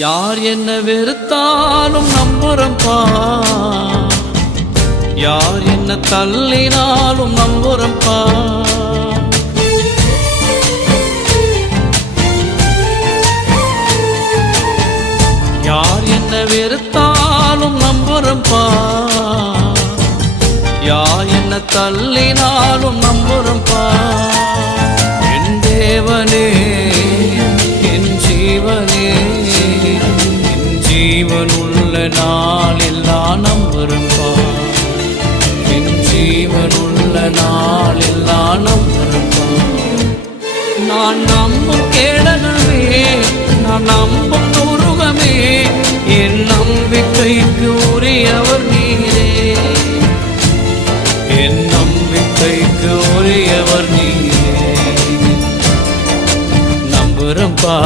யார் என்ன வெறுத்தாலும் நம்புறம்பா, யார் என்ன தள்ளினாலும் நம்புறம்பா. யார் என்ன வெறுத்தாலும் நம்புறம்பா, யார் என்ன தள்ளினாலும் நம்புறம்பா. என் தேவனே என் ஜீவனே, என் ஜீவனுள்ள நாளெல்லாம் நம்புறம்பா, என் ஜீவனுள்ள நாளெல்லாம் நம்புறம்பா. நான் நம்பும் கேடகமே, நான் நம்பும் துருகமே, என் நம்பிக்கைக்கு உரியவர் நீரே, என் நம்பிக்கைக்கு உரியவர் நீரே. நம்புறம்பா